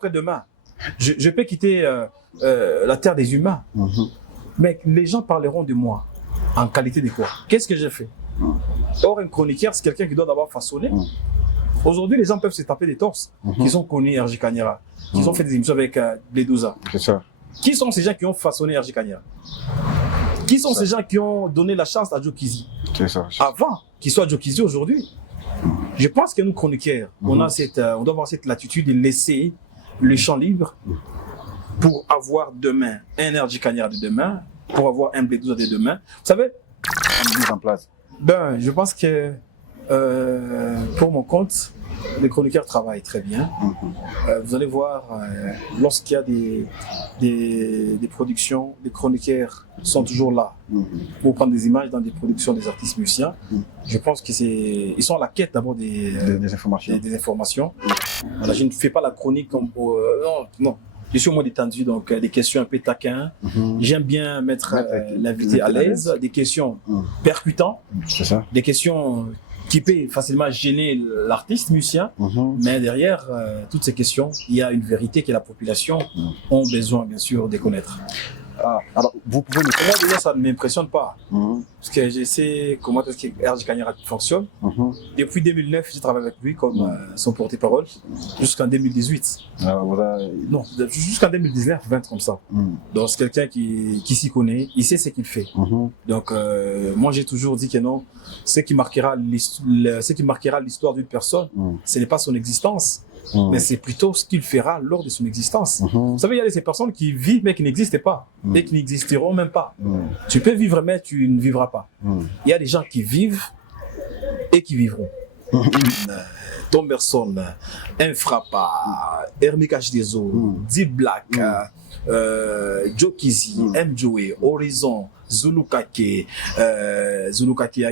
après-demain. Je peux quitter la terre des humains. Mais les gens parleront de moi en qualité de quoi? Qu'est-ce que j'ai fait? Or, un chroniqueur, c'est quelqu'un qui doit d'abord façonner. Aujourd'hui, les gens peuvent se taper des torses, qui ont connu RJ Kanyera, qui ont fait des émissions avec Bledouza. C'est ça. Qui sont ces gens qui ont façonné RJ Kanyera? Qui sont ces gens qui ont donné la chance à Joe Kizzy? C'est ça. Avant qu'il soit Joe Kizzy aujourd'hui. Je pense que nous, chroniqueurs, on doit avoir cette latitude de laisser le champ libre pour avoir demain un RJ Kanyera de demain, pour avoir un Bledouza de demain. Vous savez, Mise en place. ben, je pense que pour mon compte, les chroniqueurs travaillent très bien. Vous allez voir, lorsqu'il y a des productions, les chroniqueurs sont toujours là pour prendre des images dans des productions des artistes musiciens. Je pense qu'ils sont à la quête d'abord des informations. Voilà, je ne fais pas la chronique comme non. Je suis au moins détendu, donc des questions un peu taquins. J'aime bien mettre l'invité à l'aise, des questions percutantes, des questions qui peut facilement gêner l'artiste musicien, mais derrière toutes ces questions, il y a une vérité que la population a besoin, bien sûr, de connaître. Alors, vous pouvez nous Moi, déjà, ça ne m'impressionne pas. Parce que je sais comment est-ce que RJ Kanyera fonctionne. Depuis 2009, j'ai travaillé avec lui comme son porte-parole, jusqu'en 2018. Non, jusqu'en 2019, 20 comme ça. Donc, c'est quelqu'un qui s'y connaît, il sait ce qu'il fait. Donc, moi, j'ai toujours dit que non, ce qui marquera l'histoire d'une personne, ce n'est pas son existence. Mais c'est plutôt ce qu'il fera lors de son existence. Vous savez, il y a ces personnes qui vivent mais qui n'existent pas, et qui n'existeront même pas. Tu peux vivre mais tu ne vivras pas. Il y a des gens qui vivent et qui vivront. Thomberson, Infrapa, Hermic H2O, D-Black, Joe Kizzy, M-Joey, Horizon, Zulu Kake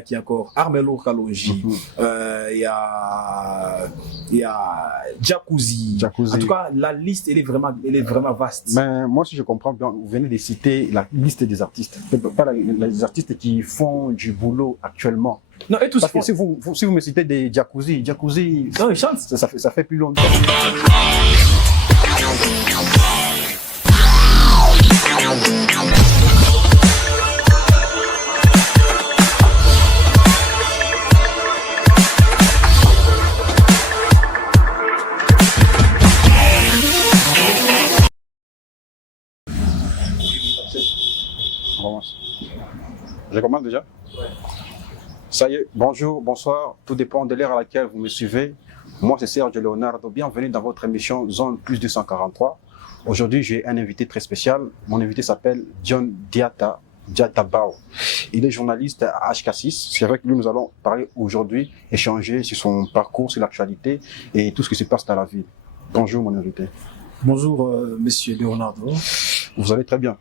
qui encore, Armelo Kalonji, il y a Jacuzzi. En tout cas, la liste, elle est vraiment vaste. Mais moi, si je comprends bien, vous venez de citer la liste des artistes, pas les artistes qui font du boulot actuellement. Non, et tous parce que si vous me citez des Jacuzzi, non, ils chantent. Ça fait plus longtemps. Je commence déjà? Ça y est, bonjour, bonsoir, tout dépend de l'ère à laquelle vous me suivez. Moi, c'est Sergio Leonardo, bienvenue dans votre émission Zone Plus 243. Aujourd'hui, j'ai un invité très spécial. Mon invité s'appelle John Diatabao. Il est journaliste à HK6. C'est avec lui que nous allons parler aujourd'hui, échanger sur son parcours, sur l'actualité et tout ce qui se passe dans la ville. Bonjour, mon invité. Bonjour, monsieur Leonardo. Vous allez très bien?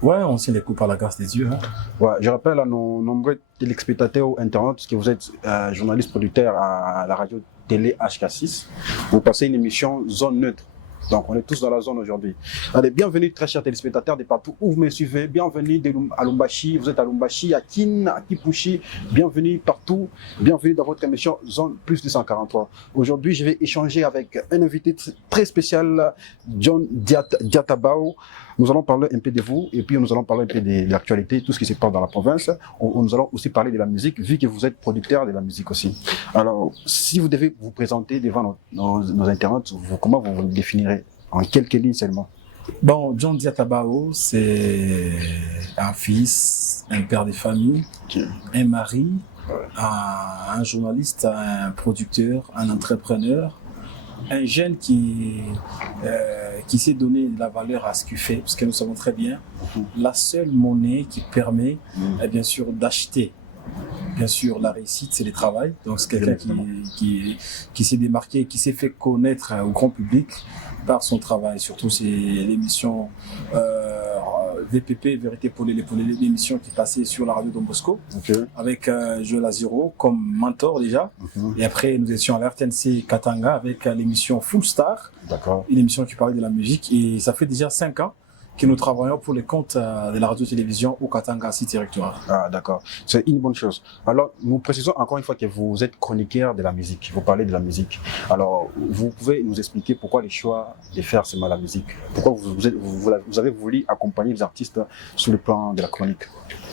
Ouais, on tient les coups par la grâce des dieux. Ouais, je rappelle à nos nombreux téléspectateurs ou internautes que vous êtes journaliste producteur à la radio télé HK6. Vous passez une émission Zone Neutre. Donc, on est tous dans la zone aujourd'hui. Allez, bienvenue, très chers téléspectateurs de partout où vous me suivez. Bienvenue à Lumbashi. Vous êtes à Lumbashi, à Kin, à Kipushi. Bienvenue partout. Bienvenue dans votre émission Zone Plus 243. Aujourd'hui, je vais échanger avec un invité très spécial, John Diatabao. Nous allons parler un peu de vous et puis nous allons parler un peu de l'actualité, tout ce qui se passe dans la province. Nous allons aussi parler de la musique, vu que vous êtes producteur de la musique aussi. Alors, si vous devez vous présenter devant nos internautes, comment vous vous définirez? En quelques lignes seulement. Bon, John Diatabao, c'est un fils, un père de famille, un mari, un journaliste, un producteur, un entrepreneur, un jeune qui sait donner de la valeur à ce qu'il fait, parce que nous savons très bien, la seule monnaie qui permet, bien sûr, d'acheter. Bien sûr, la réussite, c'est le travail. Donc, c'est quelqu'un qui s'est démarqué, qui s'est fait connaître au grand public par son travail. Surtout, c'est l'émission VPP, Vérité pour l'émission qui passait sur la radio Don Bosco, avec Joël Aziro comme mentor déjà. Et après, nous étions à la RTNC Katanga avec l'émission Full Star, une émission qui parlait de la musique. Et ça fait déjà 5 ans que nous travaillons pour les comptes de la radio-télévision au Katanga, site territoire. Ah, d'accord. C'est une bonne chose. Alors, nous précisons encore une fois que vous êtes chroniqueur de la musique. Vous parlez de la musique. Alors, vous pouvez nous expliquer pourquoi les choix de faire seulement la musique? Pourquoi vous avez voulu accompagner les artistes sur le plan de la chronique?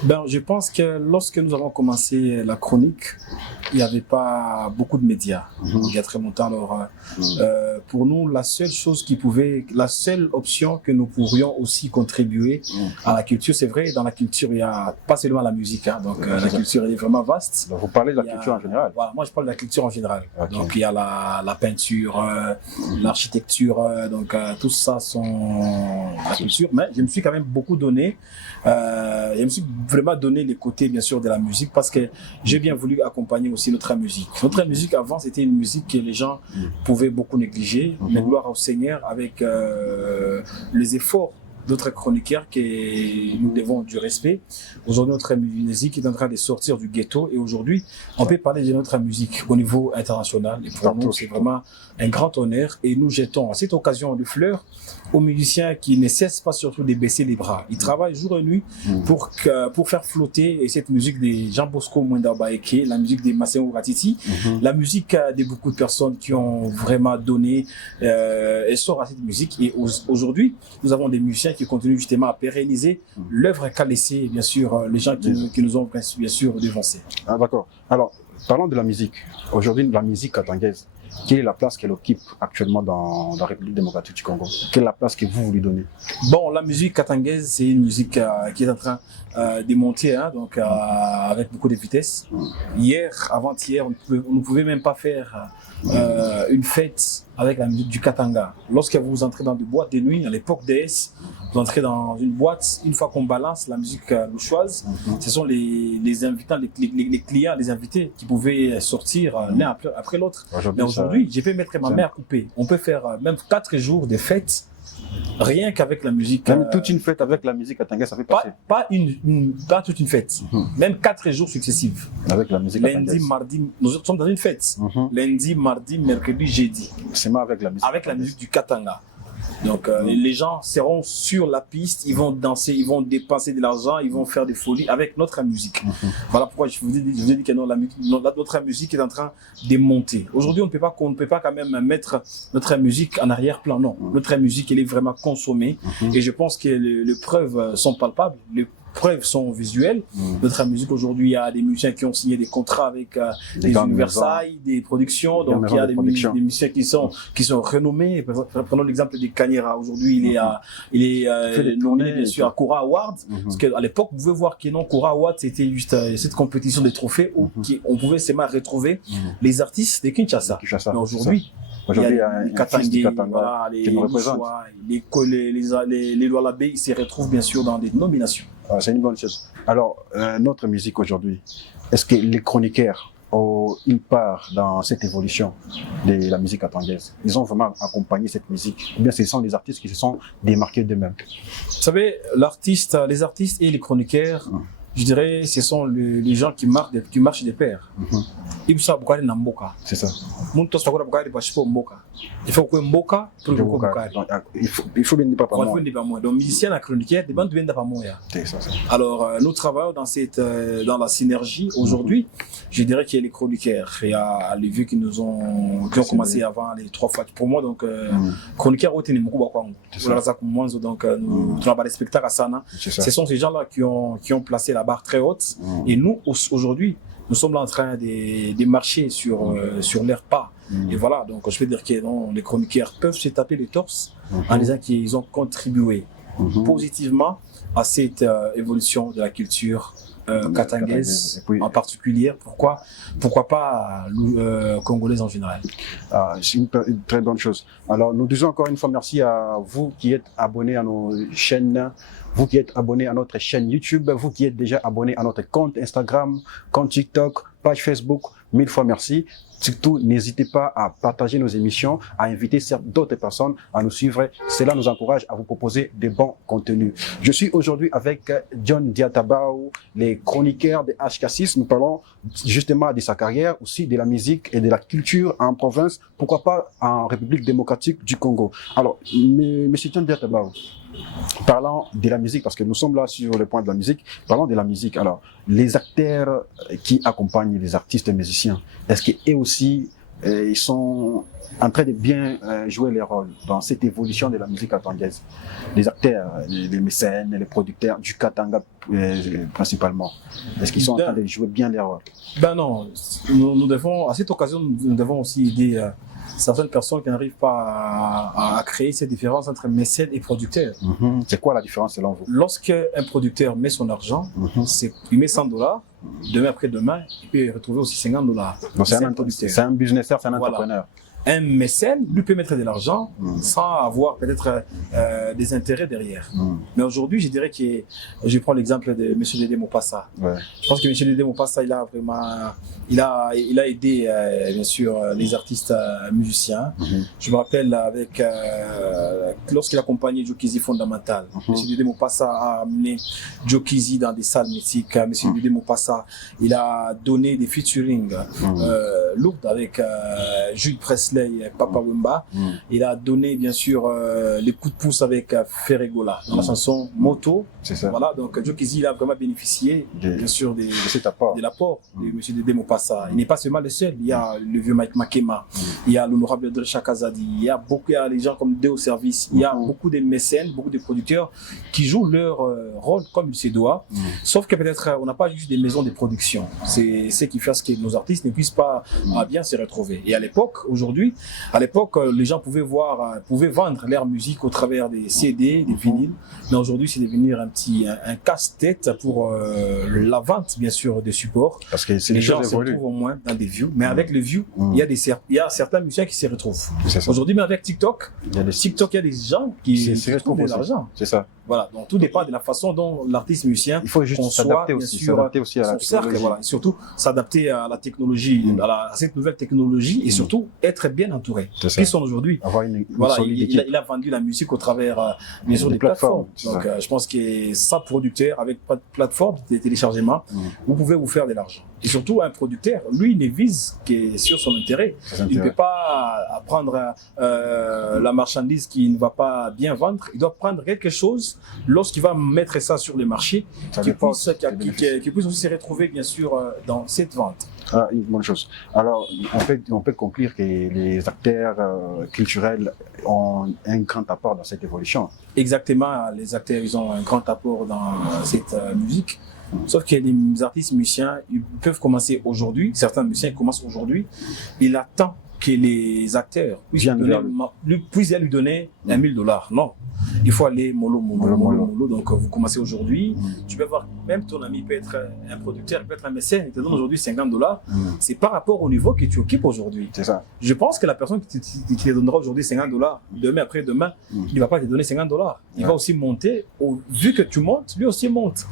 Ben, je pense que lorsque nous avons commencé la chronique, il n'y avait pas beaucoup de médias. Il y a très longtemps. Alors, pour nous, la seule option que nous pourrions aussi contribuer à la culture, c'est vrai, dans la culture, il n'y a pas seulement la musique. Hein, donc, la culture, elle est vraiment vaste. Donc, vous parlez de la culture en général? Voilà, moi, je parle de la culture en général. Okay. Donc, il y a la peinture, l'architecture, donc tout ça sont la culture. Mais je me suis quand même beaucoup donné. Je me suis vraiment donné les côtés, bien sûr, de la musique parce que j'ai bien voulu accompagner aussi notre musique. Notre musique, avant, c'était une musique que les gens pouvaient beaucoup négliger, mais gloire au Seigneur, avec les efforts d'autres chroniqueurs que nous devons du respect. Aujourd'hui, notre musique est en train de sortir du ghetto et aujourd'hui, on peut parler de notre musique au niveau international. Et pour nous, c'est vraiment un grand honneur et nous jetons à cette occasion de fleurs aux musiciens qui ne cessent pas surtout de baisser les bras. Ils travaillent jour et nuit pour faire flotter cette musique de Jean Bosco Mwenda Baeke, la musique de Masséo Ratiti, la musique de beaucoup de personnes qui ont vraiment donné essor à cette musique. Et aujourd'hui, nous avons des musiciens qui continuent justement à pérenniser l'œuvre qu'a laissé, bien sûr, les gens qui nous ont bien sûr devancés. Ah, d'accord. Alors, parlons de la musique. Aujourd'hui, la musique katangaise, quelle est la place qu'elle occupe actuellement dans la République démocratique du Congo? Quelle est la place que vous lui donnez? Bon, la musique katangaise, c'est une musique qui est en train de monter, hein, donc avec beaucoup de vitesse. Hier, avant-hier, on ne pouvait même pas faire une fête avec la musique du Katanga. Lorsque vous entrez dans des boîtes de nuit, à l'époque DS, vous entrez dans une boîte, une fois qu'on balance la musique louchoise, ce sont les invitants, les clients, les invités qui pouvaient sortir l'un après l'autre. Mais aujourd'hui, je peux mettre ma main à couper. On peut faire même 4 jours de fête rien qu'avec la musique. Même toute une fête avec la musique katangaise, ça fait passer. Pas toute une fête. Même 4 jours successifs. Avec la musique katangaise. Lundi, mardi, nous sommes dans une fête. Lundi, mardi, mercredi, jeudi. C'est moi avec la musique. Avec la musique du Katanga. Donc les gens seront sur la piste, ils vont danser, ils vont dépenser de l'argent, ils vont faire des folies avec notre musique. Voilà pourquoi je vous ai dit que notre musique est en train de monter. Aujourd'hui, on ne peut pas quand même mettre notre musique en arrière-plan. Non, notre musique, elle est vraiment consommée et je pense que les preuves sont palpables. Les preuves sont visuelles. Notre musique aujourd'hui, il y a des musiciens qui ont signé des contrats avec des Universal, des productions. Donc il y a des musiciens qui sont renommés. Prenons l'exemple de Kanyera. Aujourd'hui, il est nommé bien sûr à Kora Award. Parce qu'à l'époque, vous pouvez voir que non, Kora Award, c'était juste cette compétition des trophées où on pouvait seulement retrouver les artistes de Kinshasa. Mais aujourd'hui, il y a les Katangais, voilà, les Choix, les Lualabé, ils se retrouvent bien sûr dans des nominations. Ah, c'est une bonne chose. Alors, notre musique aujourd'hui, est-ce que les chroniqueurs ont une part dans cette évolution de la musique katangaise? Ils ont vraiment accompagné cette musique? Ou bien ce sont les artistes qui se sont démarqués d'eux-mêmes? Vous savez, les artistes et les chroniqueurs, je dirais, ce sont les gens qui marchent des pairs. Il faut que Mboka. C'est ça. Il faut que Mboka pour il faut bien pas moi. Donc, musicien et chroniqueur, des bandes viennent pas moi. Alors, nous travaillons dans la synergie. Aujourd'hui, je dirais qu'il y a les chroniqueurs. Il y a les vieux qui ont commencé avant les 3 fois. Pour moi, donc, chroniqueurs, donc, nous travaillons les spectacles à Sana. Ce sont ces gens-là qui ont placé la barre très haute. Et nous, aujourd'hui, nous sommes là en train de marcher sur leur pas. Et voilà, donc je peux dire que les chroniqueurs peuvent se taper les torses en disant qu'ils ont contribué positivement à cette évolution de la culture katangaise en particulier. Pourquoi pas congolaise en général. C'est une très bonne chose. Alors nous disons encore une fois merci à vous qui êtes abonnés à nos chaînes, vous qui êtes abonnés à notre chaîne YouTube, vous qui êtes déjà abonnés à notre compte Instagram, compte TikTok, page Facebook. 1000 fois merci. Surtout, n'hésitez pas à partager nos émissions, à inviter d'autres personnes à nous suivre. Cela nous encourage à vous proposer des bons contenus. Je suis aujourd'hui avec John Diatabao, les chroniqueurs de HK6. Nous parlons justement de sa carrière, aussi de la musique et de la culture en province, pourquoi pas en République démocratique du Congo. Alors, monsieur John Diatabao, parlons de la musique, parce que nous sommes là sur le point de la musique. Parlons de la musique. Alors, les acteurs qui accompagnent les artistes et musiciens, est-ce qu'eux aussi, ils sont en train de bien jouer les rôles dans cette évolution de la musique katangaise? Les acteurs, les mécènes, les producteurs, du Katanga principalement, est-ce qu'ils sont en train de jouer bien les rôles? Ben non, nous devons, à cette occasion, nous devons aussi aider certaines personnes qui n'arrivent pas à créer cette différence entre mécène et producteur. C'est quoi la différence selon vous? Lorsqu'un producteur met son argent, il met $100, demain après-demain, il peut retrouver aussi $50. Donc c'est un businesseur, c'est un entrepreneur. Un mécène, lui, peut mettre de l'argent sans avoir peut-être des intérêts derrière. Mais aujourd'hui, je dirais que, je prends l'exemple de M. Dédé Mopassa. Ouais. Je pense que M. Dédé Mopassa, il a vraiment, il a aidé, bien sûr, les artistes musiciens. Je me rappelle avec, lorsqu'il accompagnait Jokizi Fondamental, M. Dédé Mopassa a amené Jokizi dans des salles mythiques. M. Dédé Mopassa, il a donné des featuring lourds avec Jules Presley, Papa Wemba. Il a donné bien sûr les coups de pouce avec Ferregola dans la chanson Moto. Voilà, donc Jokizi il a vraiment bénéficié bien sûr de l'apport de M. Dédé Mopassa. Il n'est pas seulement le seul, il y a le vieux Mike Makema, il y a l'honorable Dresha Kazadi, il y a les gens comme Deo Service, il y a beaucoup de mécènes, beaucoup de producteurs qui jouent leur rôle comme il se doit. Sauf que peut-être on n'a pas juste des maisons de production. C'est ce qui fait ce que nos artistes ne puissent pas bien se retrouver. Et à l'époque, aujourd'hui, les gens pouvaient vendre leur musique au travers des CD, des vinyles. Mais aujourd'hui, c'est devenu un casse-tête pour la vente, bien sûr, des supports. Parce que les gens se retrouvent au moins dans des views. Mais avec les views, il y a certains musiciens qui se retrouvent. Aujourd'hui, mais avec TikTok, il y a des gens qui se retrouvent de l'argent. C'est ça. Voilà, donc tout dépend de la façon dont l'artiste musicien il faut juste s'adapter aussi à la technologie. Voilà, et surtout s'adapter à la technologie, à cette nouvelle technologie, et surtout être bien entouré. Puisqu'on aujourd'hui, il a vendu la musique au travers bien sûr des plateformes. Donc je pense que sans producteur, avec pas de plateforme de téléchargement, vous pouvez vous faire de l'argent. Et surtout un producteur, lui, il ne vise que sur son intérêt. Il ne peut pas prendre la marchandise qui ne va pas bien vendre. Il doit prendre quelque chose lorsqu'il va mettre ça sur le marché, qui puisse aussi se retrouver bien sûr dans cette vente. Ah, une bonne chose. Alors, on peut conclure que les acteurs culturels ont un grand apport dans cette évolution. Exactement, les acteurs ils ont un grand apport dans cette musique. Sauf que les artistes musiciens, ils peuvent commencer aujourd'hui, certains musiciens commencent aujourd'hui, il attend que les acteurs puissent lui donner $1000. Non. Il faut aller mollo. Donc, vous commencez aujourd'hui. Tu peux voir, même ton ami peut être un producteur, il peut être un mécène, il te donne aujourd'hui $50. C'est par rapport au niveau que tu occupes aujourd'hui. C'est ça. Je pense que la personne qui te donnera aujourd'hui $50, demain après-demain, il ne va pas te donner $50. Il va aussi monter. Vu que tu montes, lui aussi monte.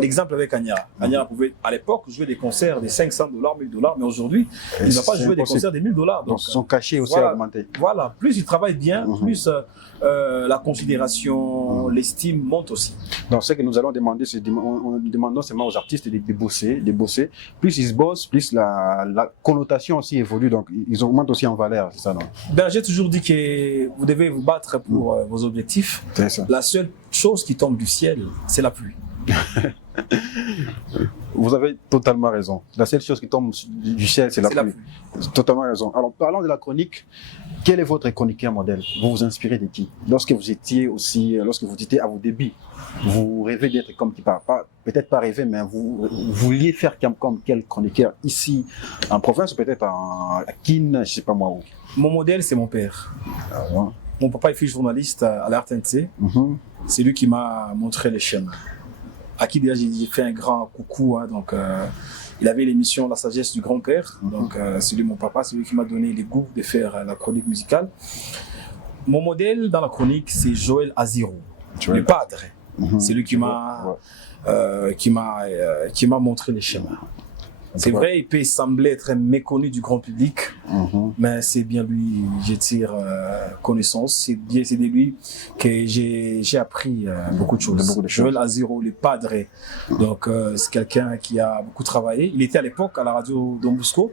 L'exemple avec Agnara. Agnara pouvait, à l'époque, jouer des concerts de $500, $1000, mais aujourd'hui, il ne va pas jouer des concerts de $1000. Donc, son cachet aussi a augmenté. Voilà. Plus il travaille bien, plus la considération, l'estime monte aussi. Donc, ce que nous allons demander, c'est on demande seulement aux artistes de bosser. Plus ils se bossent, plus la connotation aussi évolue. Donc, ils augmentent aussi en valeur, c'est ça, non? Ben, j'ai toujours dit que vous devez vous battre pour vos objectifs. C'est ça. La seule chose qui tombe du ciel, c'est la pluie. Vous avez totalement raison. La seule chose qui tombe du ciel, c'est la pluie. Totalement raison. Alors, parlant de la chronique, quel est votre chroniqueur modèle? Vous vous inspirez de qui? Lorsque vous étiez à vos débuts, vous rêvez d'être comme qui parle. Peut-être pas rêver, mais vous vouliez faire comme quel chroniqueur ici en province, peut-être à Kin, je sais pas moi où. Mon modèle, c'est mon père. Ah, ouais. Mon papa est journaliste à l'RTNC. C'est lui qui m'a montré les chaînes. À qui déjà j'ai fait un grand coucou. Donc, il avait l'émission La sagesse du grand-père. Donc, c'est lui mon papa, c'est lui qui m'a donné les goûts de faire la chronique musicale. Mon modèle dans la chronique, c'est Joël Aziro, le padre. C'est lui qui m'a montré les schémas. C'est vrai, il peut sembler être méconnu du grand public, mais c'est bien lui, je tire connaissance. C'est de lui que j'ai appris beaucoup de choses. Joël Aziro, le padre, donc c'est quelqu'un qui a beaucoup travaillé. Il était à l'époque à la radio Don Bosco.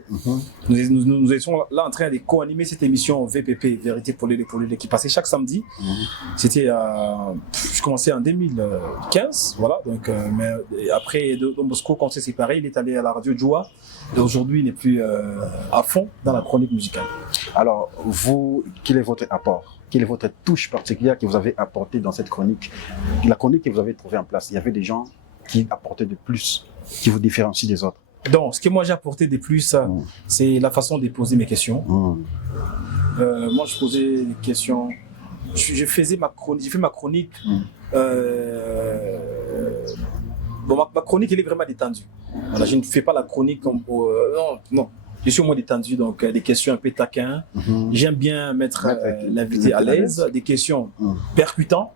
Nous étions là en train de co-animer cette émission VPP, Vérité pour les qui passait chaque samedi. C'était, je commençais en 2015, voilà. Donc, mais après Don Bosco, quand on s'est séparés, il est allé à la radio Joua. Et aujourd'hui, il n'est plus à fond dans la chronique musicale. Alors, vous, quel est votre apport? Quelle est votre touche particulière que vous avez apportée dans cette chronique? La chronique que vous avez trouvée en place, il y avait des gens qui apportaient de plus, qui vous différencient des autres. Donc, ce que moi j'ai apporté de plus, c'est la façon de poser mes questions. Moi, je posais des questions. Je faisais ma chronique. J'ai fait ma chronique. Bon, ma chronique, elle est vraiment détendue. Voilà, je ne fais pas la chronique comme non. Je suis au moins détendu, donc des questions un peu taquins. J'aime bien mettre l'invité à l'aise, des questions percutantes,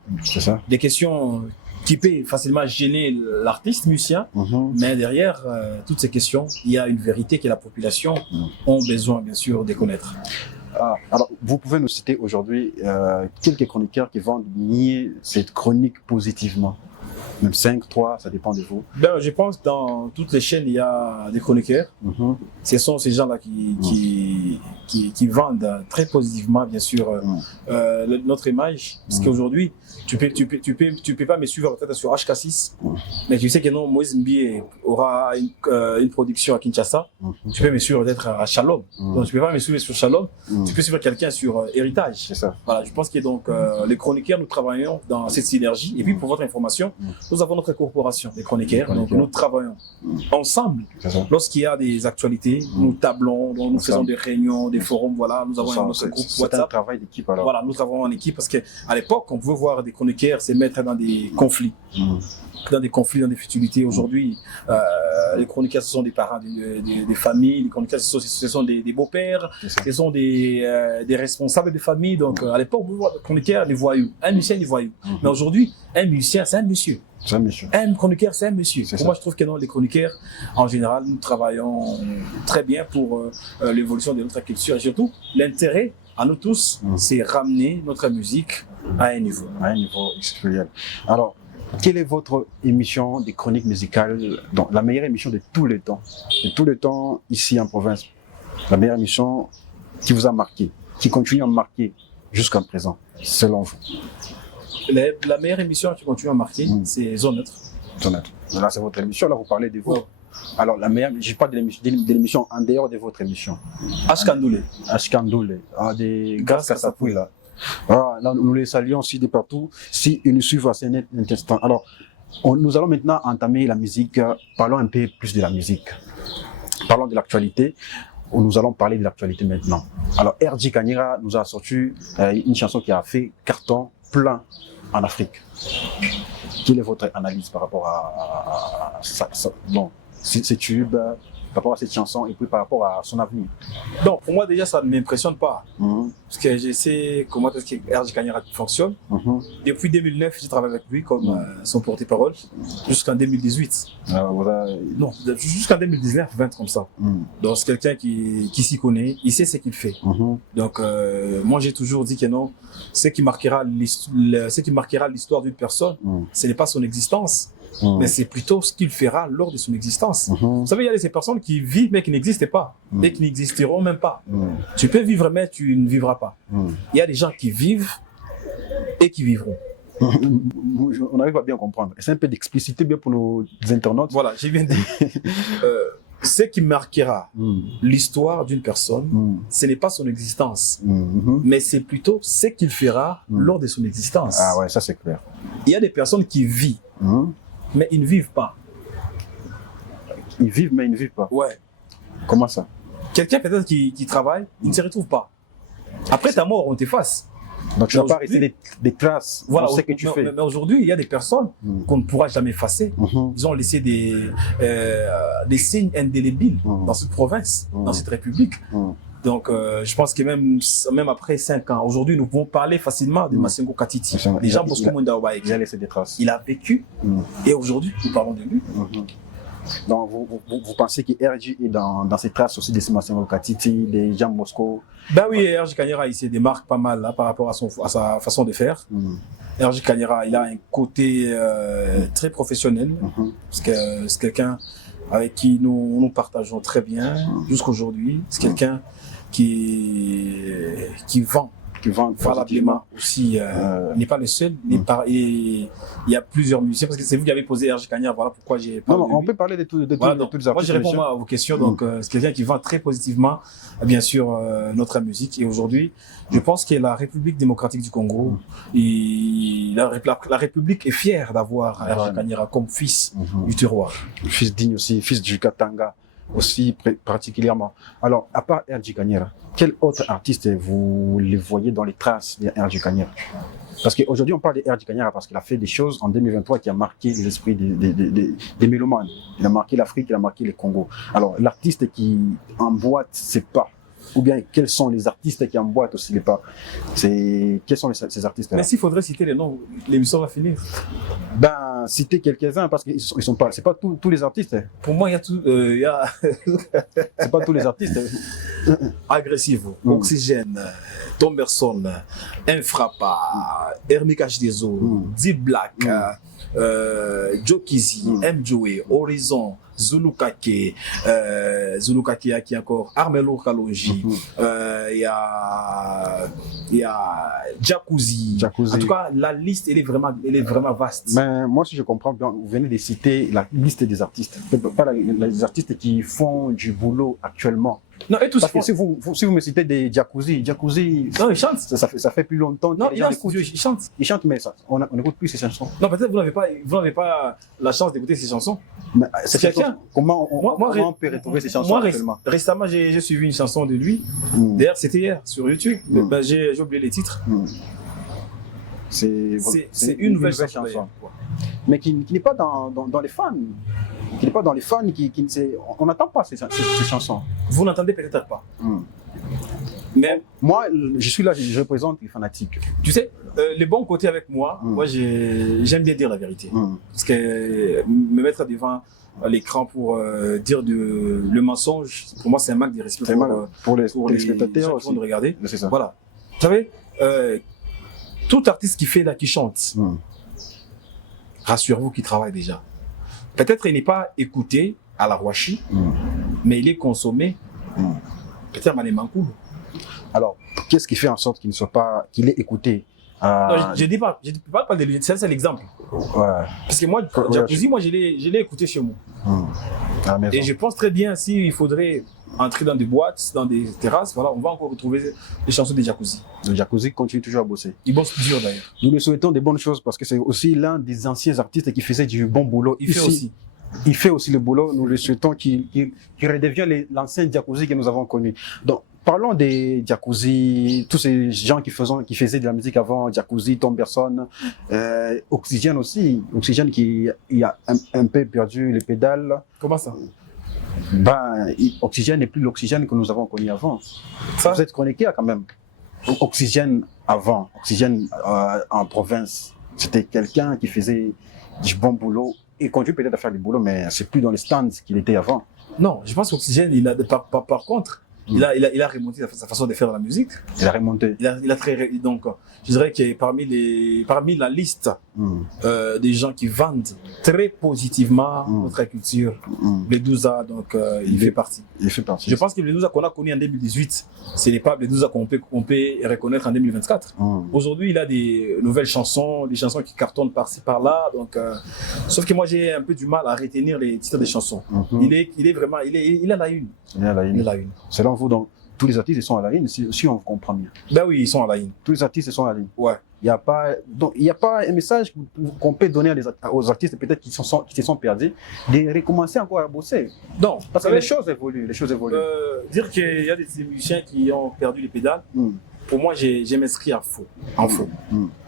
des questions qui peuvent facilement gêner l'artiste musicien, mais derrière toutes ces questions, il y a une vérité que la population a besoin, bien sûr, de connaître. Alors, vous pouvez nous citer aujourd'hui quelques chroniqueurs qui vont nier cette chronique positivement? Même 5, 3, ça dépend de vous. Ben, je pense que dans toutes les chaînes, il y a des chroniqueurs. Ce sont ces gens-là qui vendent très positivement, bien sûr, notre image. Parce qu'aujourd'hui, tu peux pas me suivre peut-être sur HK6, mais tu sais que non, Moïse Mbie aura une production à Kinshasa. Tu peux me suivre peut-être à Shalom. Donc, tu peux pas me suivre sur Shalom. Tu peux suivre quelqu'un sur Héritage. C'est ça. Voilà, je pense que donc les chroniqueurs, nous travaillons dans cette synergie. Et puis, pour votre information, nous avons notre corporation des chroniqueurs. Donc, nous travaillons ensemble. Lorsqu'il y a des actualités, nous tablons, donc nous faisons des réunions, des forums. Voilà, nous avons notre groupe WhatsApp. C'est un travail d'équipe alors. Voilà, nous travaillons en équipe parce qu'à l'époque, on pouvait voir des chroniqueurs se mettre dans des conflits. Dans des futilités. Aujourd'hui, les chroniqueurs, ce sont des parents des familles, les chroniqueurs, ce sont des beaux-pères, ce sont des responsables de famille. Donc, à l'époque, vous voyez, les chroniqueurs, des voyous. Un musicien, des voyous. Mais aujourd'hui, un musicien, c'est un monsieur. Un chroniqueur, c'est un monsieur. Pour moi, je trouve que non, les chroniqueurs, en général, nous travaillons très bien pour l'évolution de notre culture et surtout, l'intérêt à nous tous, c'est ramener notre musique à un niveau. À un niveau exceptionnel. Alors, quelle est votre émission de chronique musicale, donc la meilleure émission de tous les temps? De tous les temps, ici en province, la meilleure émission qui vous a marqué, qui continue à marquer jusqu'à présent, selon vous? La meilleure émission qui continue à marquer, c'est Zone Neutre. Zone Neutre. Là, c'est votre émission, là, vous parlez de vous. Alors, la meilleure, je parle de l'émission en dehors de votre émission. Ashkandoulé. Ashkandoulé. Grâce à Sapoui, là. Voilà, là, nous les saluons aussi de partout. Si ils nous suivent à ce net instant. Alors, nous allons maintenant entamer la musique. Parlons un peu plus de la musique. Parlons de l'actualité. Nous allons parler de l'actualité maintenant. Alors, RJ Kanyera nous a sorti une chanson qui a fait carton plein en Afrique. Quelle est votre analyse par rapport à ces tubes, par rapport à cette chanson et puis par rapport à son avenir? Donc, pour moi, déjà, ça ne m'impressionne pas. Parce que je sais comment est-ce que RJ Kanyera fonctionne. Depuis 2009, je travaille avec lui comme son porte-parole jusqu'en 2018. Non, jusqu'en 2019, 20 comme ça. Donc, c'est quelqu'un qui s'y connaît, il sait ce qu'il fait. Donc, moi, j'ai toujours dit que non, ce qui marquera l'histoire d'une personne, ce n'est pas son existence. Mais c'est plutôt ce qu'il fera lors de son existence. Vous savez, il y a ces personnes qui vivent mais qui n'existent pas, et qui n'existeront même pas. Tu peux vivre mais tu ne vivras pas. Il y a des gens qui vivent et qui vivront. On n'arrive pas à bien comprendre. C'est un peu d'explicité bien pour nos internautes. Voilà, j'ai bien dit. Ce qui marquera l'histoire d'une personne, ce n'est pas son existence, mais c'est plutôt ce qu'il fera lors de son existence. Ah ouais, ça c'est clair. Il y a des personnes qui vivent, mais ils ne vivent pas. Ils vivent, mais ils ne vivent pas. Ouais. Comment ça? Quelqu'un peut-être qui travaille, il ne se retrouve pas. Après ta mort, on t'efface. Donc tu ne vas pas rester des traces dans ce que tu fais. Mais aujourd'hui, il y a des personnes qu'on ne pourra jamais effacer. Ils ont laissé des signes indélébiles dans cette province, dans cette république. Donc, je pense que même après 5 ans, aujourd'hui, nous pouvons parler facilement de Massengo Katiti. Déjà, Bosco Munda Obaïk. Il a laissé des traces. Il a vécu, et aujourd'hui, nous parlons de lui. Donc, vous pensez que RJ est dans ses traces aussi des Sébastien Lokatiti, des Jean Mosco? Ben oui, RJ Kanyera, il se démarque pas mal là, par rapport à sa façon de faire. RJ Kanyera, il a un côté très professionnel, parce que c'est quelqu'un avec qui nous partageons très bien jusqu'aujourd'hui. C'est quelqu'un qui vend valablement aussi. Il n'est pas le seul. Il y a plusieurs musiciens, parce que c'est vous qui avez posé RJ Kanyera, voilà pourquoi j'ai parlé. Non, on peut parler de tous les artistes. Moi, je réponds à vos questions. Donc, c'est quelqu'un qui vend très positivement, bien sûr, notre musique. Et aujourd'hui, je pense que la République démocratique du Congo, la République est fière d'avoir RJ Kanyera comme fils du terroir. Fils digne aussi, fils du Katanga aussi particulièrement. Alors, à part RJ Kanyera, quel autre artiste vous les voyez dans les traces de RJ Kanyera? Parce qu'aujourd'hui, on parle de RJ Kanyera parce qu'il a fait des choses en 2023 qui a marqué les esprits des mélomanes. Il a marqué l'Afrique, il a marqué le Congo. Alors, l'artiste qui emboîte ses pas, ou bien quels sont les artistes qui emboîtent aussi les pas? Quels sont ces artistes-là? Mais s'il faudrait citer les noms, l'émission va finir. Ben, citer quelques-uns parce qu'ils sont pas, c'est pas tous les artistes. Pour moi, il y a tout, c'est pas tous les artistes. Agressivo, Oxygène, Tomberson, Infrapa, Hermic H2O, D-Black, Joe Kizzy, M-Joey, Horizon, Zulukake, Zulukake qui encore, Armelo Kalonji, il y a Jacuzzi. En tout cas, la liste, elle est vraiment vaste. Mais moi, si je comprends bien, vous venez de citer la liste des artistes, pas les artistes qui font du boulot actuellement. Non, et tout parce que si vous me citez des Jacuzzi, non, il chante. Ça fait plus longtemps. Non, il chante. Il chante, mais ça, on n'écoute plus ses chansons. Non, peut-être vous n'avez pas la chance d'écouter ses chansons. Mais c'est quelqu'un. Comment on peut retrouver ses chansons actuellement? Récemment, j'ai suivi une chanson de lui. D'ailleurs, c'était hier sur YouTube. Ben, j'ai oublié les titres. C'est une nouvelle chanson. Mais qui n'est pas dans les fans. Qui n'est pas dans les fans, on n'entend pas ces chansons. Vous n'entendez peut-être pas. Mais moi, je suis là, je représente les fanatiques. Tu sais, les bons côtés avec moi, j'aime bien dire la vérité. Parce que me mettre devant l'écran pour dire le mensonge, pour moi, c'est un manque de respect pour les spectateurs gens qui vont nous regarder. C'est ça. Voilà. Vous savez, tout artiste qui chante, rassurez-vous qu'il travaille déjà. Peut-être il n'est pas écouté à la Rouachi, mais il est consommé peut-être à Manémankoulou. Alors, qu'est-ce qui fait en sorte qu'il est écouté? Non, je ne dis pas de lui, c'est l'exemple. Ouais. Parce que moi, Jacuzzi, je l'ai écouté chez moi. Et je pense très bien s'il faudrait entrer dans des boîtes, dans des terrasses, voilà, on va encore retrouver les chansons de Jacuzzi. Le Jacuzzi continue toujours à bosser. Il bosse dur d'ailleurs. Nous lui souhaitons des bonnes choses parce que c'est aussi l'un des anciens artistes qui faisait du bon boulot. Il fait aussi le boulot. Nous lui souhaitons qu'il redevienne l'ancien Jacuzzi que nous avons connu. Donc, parlons des Jacuzzi, tous ces gens qui faisaient de la musique avant, Jacuzzi, Tomberson, Oxygène aussi. Oxygène qui a un peu perdu les pédales. Comment ça? Ben, Oxygène n'est plus l'Oxygène que nous avons connu avant. Ça? Vous êtes chroniqué quand même. Oxygène avant, Oxygène en province, c'était quelqu'un qui faisait du bon boulot. Il continue peut-être à faire du boulot, mais c'est plus dans les stands qu'il était avant. Non, je pense qu'Oxygène, par contre, il a remonté sa façon de faire la musique. Il a remonté. Donc, je dirais que parmi la liste des gens qui vendent très positivement notre culture, Bledouza, donc il fait partie. Il fait partie. Je pense que Bledouza qu'on a connu en 2018, ce n'est pas Bledouza qu'on peut reconnaître en 2024. Aujourd'hui, il a des nouvelles chansons, des chansons qui cartonnent par-ci par-là. Donc, sauf que moi, j'ai un peu du mal à retenir les titres des chansons. Il a la une. Il a la une. Selon vous, donc, tous les artistes ils sont à la ligne, si on comprend bien. Ben oui, ils sont à la ligne. Tous les artistes ils sont à la ligne. Ouais. Il n'y a pas un message qu'on peut donner aux artistes peut-être qui se sont perdus, de recommencer encore à bosser. Non, parce que les choses évoluent. Dire qu'il y a des musiciens qui ont perdu les pédales, pour moi, j'ai m'inscrit en faux.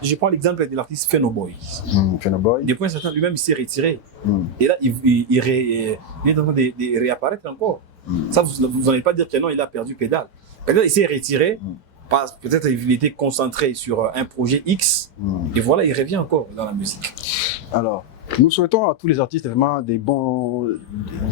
Je prends l'exemple de l'artiste Fenoboy. Fenoboy. Depuis un certain lui-même, il s'est retiré. Et là, il est en train de réapparaître encore. Ça, vous n'allez pas dire que non, il a perdu pédale. Peut-être il s'est retiré, peut-être il était concentré sur un projet X, et voilà, il revient encore dans la musique. Alors, Nous souhaitons à tous les artistes vraiment de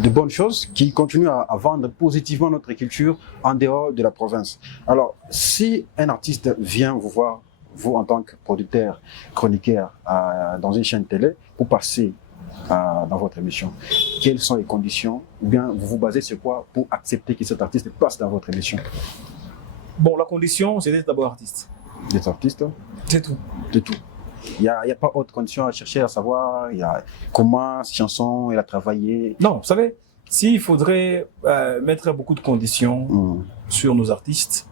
bonnes choses qui continuent à vendre positivement notre culture en dehors de la province. Alors, si un artiste vient vous voir, vous en tant que producteur, chroniqueur dans une chaîne télé, pour passer dans votre émission, quelles sont les conditions, ou bien vous vous basez sur quoi pour accepter que cet artiste passe dans votre émission? Bon, la condition, c'est d'être d'abord artiste. D'être artiste? C'est tout. C'est tout. Il n'y a pas autre condition à chercher à savoir comment cette chanson elle a travaillé. Non, vous savez, s'il faudrait mettre beaucoup de conditions sur nos artistes,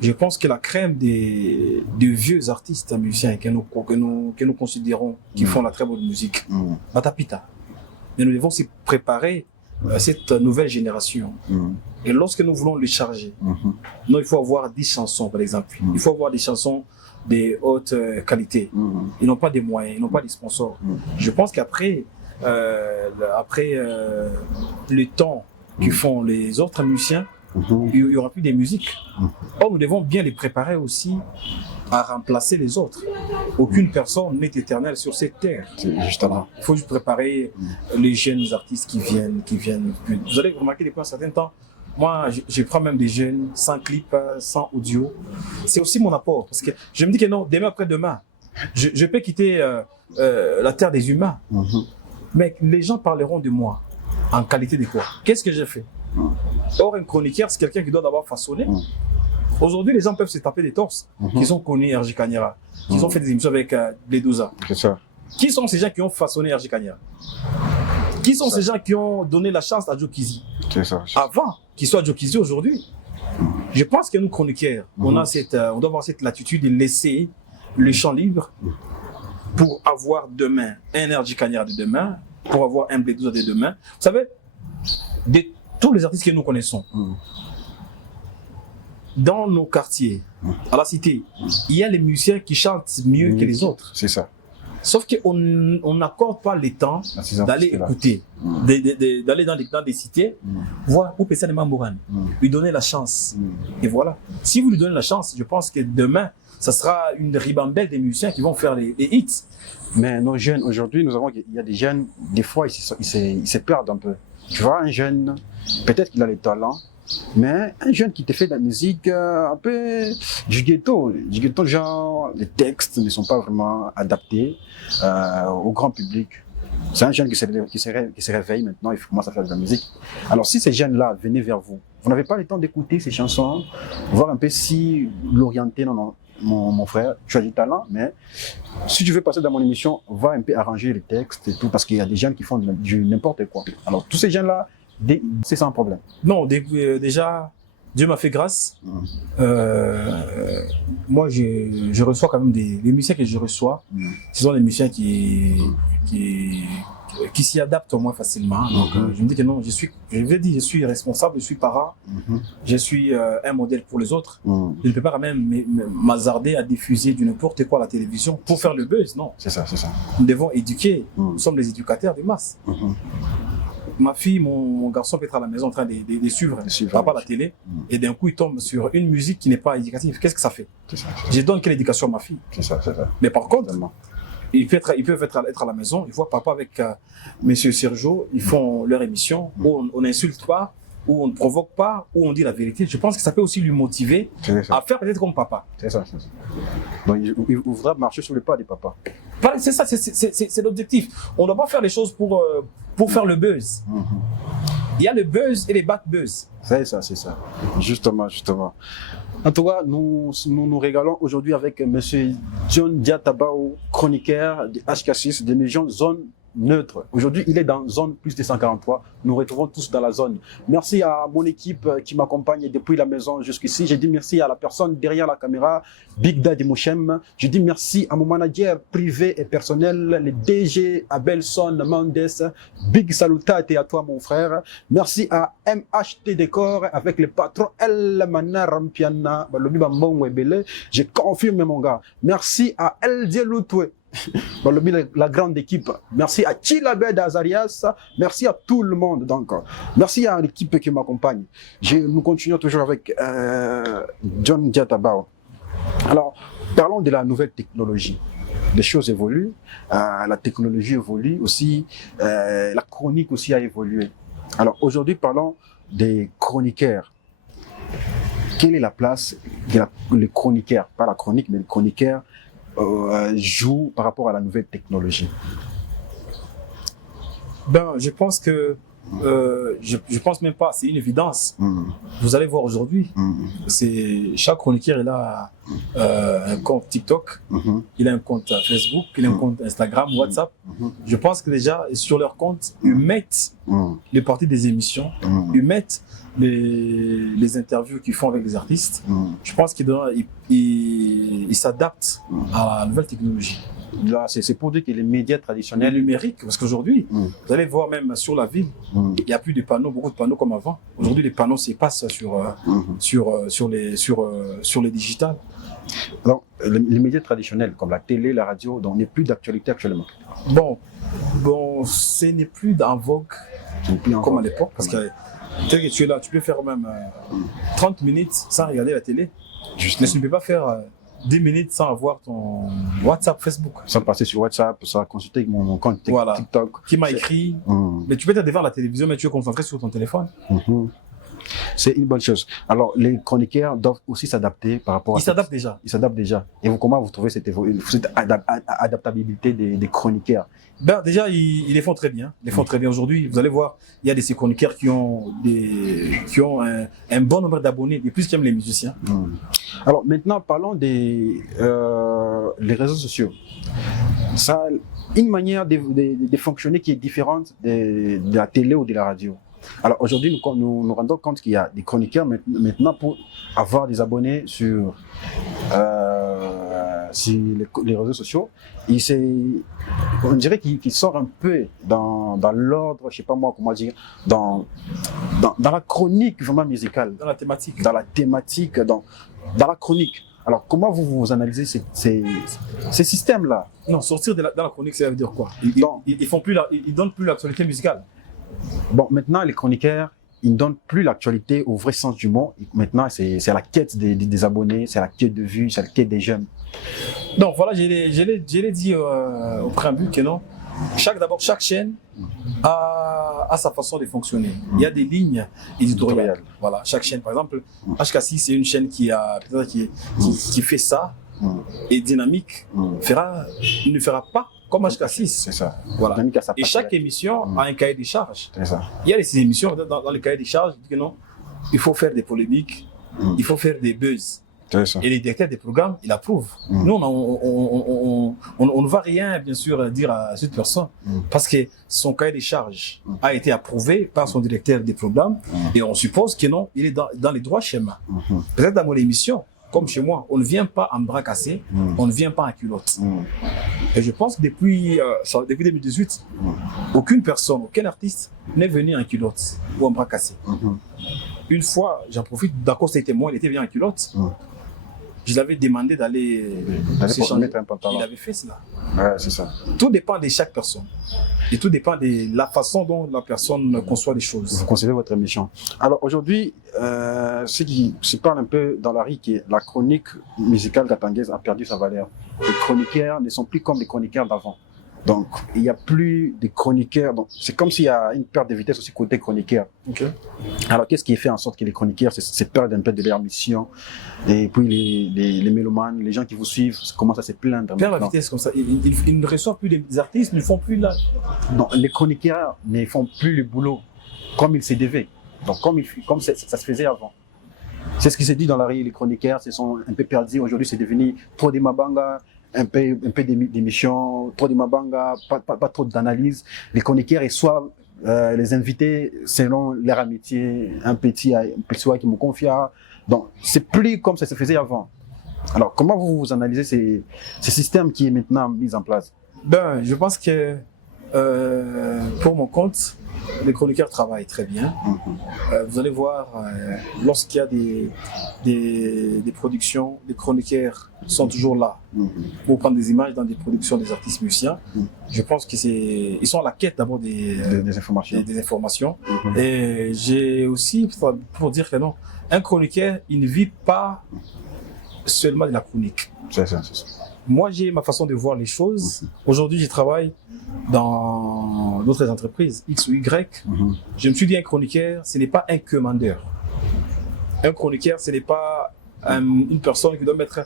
je pense que la crème des vieux artistes musiciens que nous considérons qui font la très bonne musique, Batapita. Mais nous devons s'y préparer à cette nouvelle génération. Et lorsque nous voulons les charger, non, il faut avoir 10 chansons par exemple. Il faut avoir des chansons de haute qualité. Ils n'ont pas des moyens, ils n'ont pas des sponsors. Je pense qu'après le temps que font les autres musiciens, il n'y aura plus de musique. Or, nous devons bien les préparer aussi à remplacer les autres. Aucune personne n'est éternelle sur cette terre. Justement. Il faut juste préparer les jeunes artistes qui viennent. Vous allez remarquer depuis un certain temps, moi, je prends même des jeunes sans clip, sans audio. C'est aussi mon apport. Parce que je me dis que non, demain après-demain, je peux quitter la terre des humains. Mais les gens parleront de moi en qualité de quoi? Qu'est-ce que j'ai fait? Or, un chroniqueur, c'est quelqu'un qui doit d'abord façonner. Aujourd'hui, les gens peuvent se taper des torses qui sont connus RJ Kanyara, qui ont fait des émissions avec Bledouza. C'est ça. Qui sont ces gens qui ont façonné RJ Kanyara? Qui sont ces gens qui ont donné la chance à Joe Kizzy? C'est ça. Avant qu'il soit Joe Kizzy aujourd'hui. Je pense que nous, chroniqueurs, on doit avoir cette latitude de laisser le champ libre pour avoir demain un RJ Kanyara de demain, pour avoir un Bledouza de demain. Vous savez, de tous les artistes que nous connaissons, dans nos quartiers, à la cité, il y a les musiciens qui chantent mieux que les autres. C'est ça. Sauf qu'on n'accorde pas le temps d'aller écouter, d'aller dans des cités, voir où Pessane Mambourane, lui donner la chance. Et voilà. Si vous lui donnez la chance, je pense que demain, ça sera une ribambelle des musiciens qui vont faire les hits. Mais nos jeunes, aujourd'hui, nous avons qu'il y a des jeunes, des fois, ils se perdent un peu. Tu vois, un jeune, peut-être qu'il a les talents, mais un jeune qui te fait de la musique un peu du ghetto, genre les textes ne sont pas vraiment adaptés au grand public. C'est un jeune qui se réveille maintenant, il commence à faire de la musique. Alors si ces jeunes-là venaient vers vous, vous n'avez pas le temps d'écouter ces chansons, voir un peu si l'orienter, non, mon frère, tu as du talent, mais si tu veux passer dans mon émission, va un peu arranger les textes et tout, parce qu'il y a des gens qui font du n'importe quoi. Alors tous ces gens-là, c'est sans problème. Non, déjà, Dieu m'a fait grâce. Moi, je reçois quand même les musiciens que je reçois. Ce sont des musiciens qui s'y adaptent au moins facilement. Donc, je me dis que non, je suis responsable, je suis parent, je suis un modèle pour les autres. Je ne peux pas quand même m'hasarder à diffuser du n'importe quoi à la télévision pour faire le buzz, non. C'est ça, c'est ça. Nous devons éduquer, nous sommes les éducateurs des masses. Ma fille, mon garçon peut être à la maison en train de suivre papa à la télé, et d'un coup il tombe sur une musique qui n'est pas éducative. Qu'est-ce que ça fait? Je donne quelle éducation à ma fille? C'est ça, c'est ça. Mais par contre, ils peuvent être à la maison, ils voient papa avec monsieur Sergio, ils font leur émission où on n'insulte pas, où on ne provoque pas, où on dit la vérité. Je pense que ça peut aussi lui motiver à faire peut-être comme papa. C'est ça, c'est ça. Donc il voudra marcher sur le pas des papas. C'est ça, c'est l'objectif. On ne doit pas faire les choses pour faire le buzz. Il y a le buzz et les bad buzz. C'est ça, c'est ça. Justement. En tout cas, nous régalons aujourd'hui avec M. John Diatabao, chroniqueur de HK6, de l'émission Zone Neutre. Aujourd'hui, il est dans zone plus de 143. Nous retrouvons tous dans la zone. Merci à mon équipe qui m'accompagne depuis la maison jusqu'ici. Je dis merci à la personne derrière la caméra, Big Daddy Mouchem. Je dis merci à mon manager privé et personnel, le DG Abelson Mendes. Big salutate à toi, mon frère. Merci à MHT Décor avec le patron El Manarampiana. Je confirme, mon gars. Merci à El Dieloutoué. La grande équipe. Merci à Chilabed Azarias. Merci à tout le monde. Donc, merci à l'équipe qui m'accompagne. Nous continuons toujours avec John Diatabao. Alors, parlons de la nouvelle technologie. les choses évoluent, la technologie évolue aussi, la chronique aussi a évolué. Alors aujourd'hui, parlons des chroniqueurs. Quelle est la place que les chroniqueurs, pas la chronique, mais les chroniqueurs jouent par rapport à la nouvelle technologie? Ben, je pense que je pense même pas, c'est une évidence. Vous allez voir aujourd'hui, chaque chroniqueur il a un compte TikTok, il a un compte Facebook, il a un compte Instagram, WhatsApp. Je pense que déjà sur leur compte, ils mettent les parties des émissions, ils mettent les interviews qu'ils font avec les artistes. Je pense qu'ils s'adaptent à la nouvelle technologie. Là, c'est pour dire que les médias traditionnels, les numériques, parce qu'aujourd'hui, vous allez voir même sur la ville, il n'y a plus de panneaux, beaucoup de panneaux comme avant. Aujourd'hui, les panneaux se passent sur les digitales. Alors, les médias traditionnels comme la télé, la radio, donc n'est plus d'actualité actuellement. Bon, ce n'est plus en vogue comme à l'époque, parce que tel que tu es là, tu peux faire même 30 minutes sans regarder la télé. Mais tu ne peux pas faire 10 minutes sans avoir ton WhatsApp, Facebook. Sans passer sur WhatsApp, sans consulter mon compte TikTok. Qui m'a écrit. Mais tu peux être devant la télévision, mais tu es concentré sur ton téléphone. C'est une bonne chose. Alors, les chroniqueurs doivent aussi s'adapter par rapport à... Ils s'adaptent déjà. Ils s'adaptent déjà. Et comment vous trouvez cette adaptabilité des chroniqueurs? Ben, déjà, ils les font très bien. Ils les font très bien aujourd'hui. Vous allez voir, il y a ces chroniqueurs qui ont un bon nombre d'abonnés, et plus qui aiment les musiciens. Alors, maintenant, parlons des les réseaux sociaux. Ça a une manière de fonctionner qui est différente de la télé ou de la radio. Alors aujourd'hui, nous nous rendons compte qu'il y a des chroniqueurs maintenant pour avoir des abonnés sur les réseaux sociaux. On dirait qu'ils sortent un peu dans l'ordre, je sais pas moi comment dire, dans la chronique vraiment musicale. Dans la thématique. Dans la thématique, dans la chronique. Alors comment vous analysez ces systèmes-là? Non, sortir dans la chronique, ça veut dire quoi? Ils donnent plus l'actualité musicale. Bon, maintenant, les chroniqueurs, ils ne donnent plus l'actualité au vrai sens du mot. Maintenant, c'est la quête des abonnés, c'est la quête de vues, c'est la quête des jeunes. Donc voilà, je l'ai dit au préambule que non. Chaque chaîne a sa façon de fonctionner. Il y a des lignes éditoriales. Voilà, chaque chaîne, par exemple, HK6, c'est une chaîne qui fait ça, et Dynamique il ne fera pas comme HK6. C'est ça. Voilà. Et chaque émission a un cahier des charges. C'est ça. Il y a des émissions dans le cahier des charges qui disent que non, il faut faire des polémiques, il faut faire des buzz. Ça. Et les directeurs des programmes, ils approuvent. Nous, on ne va rien, bien sûr, dire à cette personne, parce que son cahier des charges a été approuvé par son directeur des programmes, et on suppose que non, il est dans les droits schémas. Peut-être dans mon émission, comme chez moi, on ne vient pas en bras cassés, on ne vient pas en culotte. Et je pense que depuis 2018, aucune personne, aucun artiste n'est venu en culotte ou en bras cassés. Une fois, j'en profite, d'accord, c'était moi, il était venu en culotte. Je lui avais demandé d'aller mettre un pantalon. Il avait fait cela. Ouais, c'est ça. Tout dépend de chaque personne. Et tout dépend de la façon dont la personne conçoit les choses. Vous concevez votre émission. Alors aujourd'hui, ce qui se parle un peu dans la rue, qui est la chronique musicale gatangaise a perdu sa valeur. Les chroniqueurs ne sont plus comme les chroniqueurs d'avant. Donc, il n'y a plus de chroniqueurs. Donc, c'est comme s'il y a une perte de vitesse aussi côté chroniqueur. Okay. Alors, qu'est-ce qui fait en sorte que les chroniqueurs se perdent un peu de leur mission? Et puis, les mélomanes, les gens qui vous suivent, commencent à se plaindre. Perdre la vitesse comme ça. Ils ne reçoivent plus des artistes, ils ne font plus là. Non, les chroniqueurs ne font plus le boulot comme il se devait. Donc, comme ça se faisait avant. C'est ce qui se dit dans la rue. Les chroniqueurs se sont un peu perdus. Aujourd'hui, c'est devenu trop de mabanga. Un peu d'émissions, trop de mabanga, pas trop d'analyse. Les chroniqueurs reçoivent les invités selon leur amitié, un petit qui me confia. Donc, c'est plus comme ça se faisait avant. Alors, comment vous analysez ces systèmes qui est maintenant mis en place? Ben, je pense que pour mon compte, les chroniqueurs travaillent très bien. Vous allez voir, lorsqu'il y a des productions, les chroniqueurs sont toujours là pour prendre des images dans des productions des artistes musiciens. Je pense qu'ils sont à la quête d'abord des informations. Et j'ai aussi, pour dire que non, un chroniqueur, il ne vit pas seulement de la chronique. C'est ça. Moi, j'ai ma façon de voir les choses. Aujourd'hui, je travaille dans d'autres entreprises, X ou Y. Je me suis dit, un chroniqueur, ce n'est pas un commandeur. Un chroniqueur, ce n'est pas une personne qui doit mettre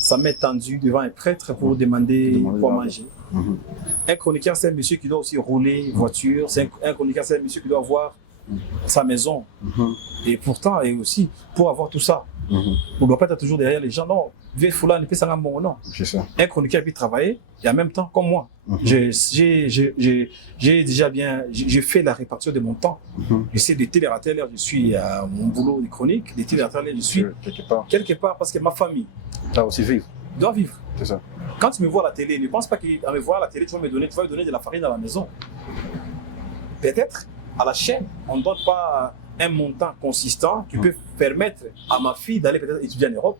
sa main tendue devant un prêtre pour demander quoi manger. Un chroniqueur, c'est un monsieur qui doit aussi rouler voiture. Un chroniqueur, c'est un monsieur qui doit avoir sa maison. Et pourtant, et aussi, pour avoir tout ça, on ne doit pas être toujours derrière les gens. Non, vieux foulard ne peut pas bon, non. C'est ça. Un chroniqueur peut travailler et en même temps, comme moi, j'ai fait la répartition de mon temps. J'essaie de télérater je suis à mon boulot de chronique, de télérater je suis quelque part parce que ma famille doit aussi vivre. Doit vivre. C'est ça. Quand tu me vois à la télé, ne pense pas qu'à me voir à la télé, tu vas me donner de la farine à la maison. Peut-être à la chaîne, on ne donne pas un montant consistant qui peut permettre à ma fille d'aller peut-être étudier en Europe.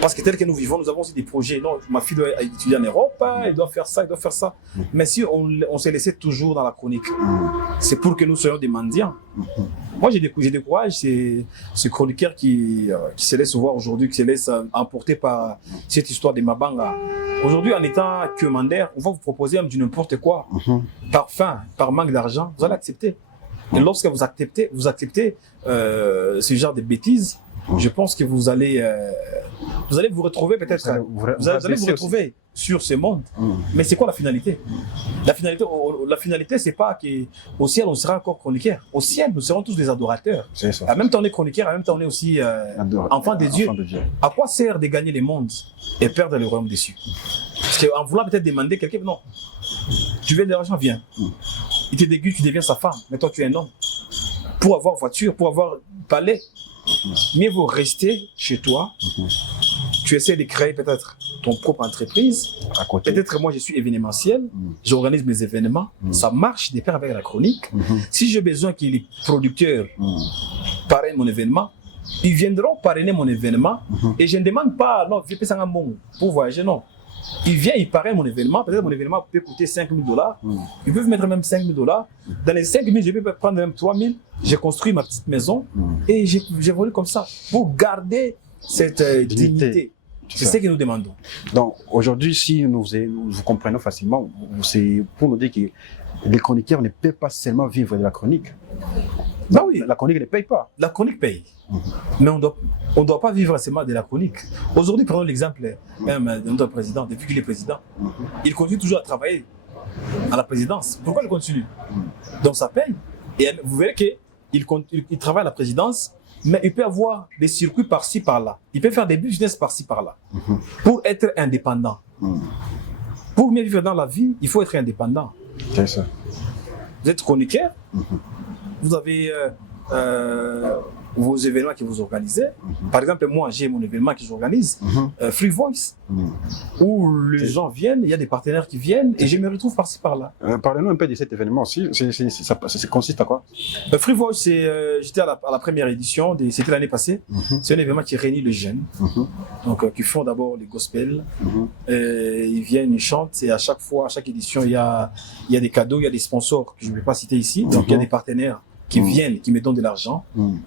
Parce que tel que nous vivons, nous avons aussi des projets. Non, ma fille doit étudier en Europe, elle doit faire ça, elle doit faire ça. Mais si on s'est laissé toujours dans la chronique, c'est pour que nous soyons des mendiants. Moi, j'ai découragé ce chroniqueur qui se laisse voir aujourd'hui, qui se laisse emporter par cette histoire de Mabanga. Aujourd'hui, en étant commandaire, on va vous proposer du n'importe quoi. Par faim, par manque d'argent, vous allez accepter. Et lorsque vous acceptez ce genre de bêtises, je pense que vous allez vous retrouver peut-être, vous allez vous retrouver sur ce monde. Mais c'est quoi la finalité? La finalité, c'est pas qu'au ciel, on sera encore chroniqueur. Au ciel, nous serons tous des adorateurs. En même temps, on est chroniqueur, en même temps, on est aussi enfant de Dieu. À quoi sert de gagner le monde et perdre le royaume déçu? Parce qu'en voulant peut-être demander quelqu'un, non. Tu veux de l'argent, viens. Il te déguste, tu deviens sa femme. Mais toi, tu es un homme. Pour avoir voiture, pour avoir palais, mieux vaut rester chez toi. Tu essaies de créer peut-être ton propre entreprise. Peut-être moi je suis événementiel, j'organise mes événements, ça marche de pair avec la chronique. Si j'ai besoin que les producteurs parrainent mon événement, ils viendront parrainer mon événement et je ne demande pas, non, je paye ça un bon pour voyager, non. Ils viennent, ils parrainent mon événement, peut-être mon événement peut coûter $5,000, ils peuvent mettre même $5,000. Dans les 5,000, je peux prendre même 3,000. J'ai construit ma petite maison et j'évolue comme ça pour garder cette dignité. C'est ce que nous demandons. Donc aujourd'hui, si nous vous comprenons facilement, c'est pour nous dire que les chroniqueurs ne peuvent pas seulement vivre de la chronique. Bah oui. La chronique ne paye pas. La chronique paye. Mais on doit pas vivre seulement de la chronique. Aujourd'hui, prenons l'exemple de notre président. Depuis qu'il est président, il continue toujours à travailler à la présidence. Pourquoi il continue? Donc ça paye. Et vous verrez qu'il travaille à la présidence, mais il peut avoir des circuits par-ci, par-là. Il peut faire des business par-ci, par-là. Pour être indépendant. Pour mieux vivre dans la vie, il faut être indépendant. C'est ça. Vous êtes chroniqueur, vous avez vos événements que vous organisez. Par exemple, moi, j'ai mon événement que j'organise, Free Voice, où les gens viennent, il y a des partenaires qui viennent et je me retrouve par-ci, par-là. Parlez-nous un peu de cet événement aussi. Ça consiste à quoi? Free Voice, j'étais à la première édition, c'était l'année passée. C'est un événement qui réunit les jeunes, donc qui font d'abord les gospels. Ils viennent, ils chantent et à chaque fois, à chaque édition, il y a des cadeaux, il y a des sponsors que je ne vais pas citer ici. Donc il y a des partenaires qui viennent, qui me donnent de l'argent,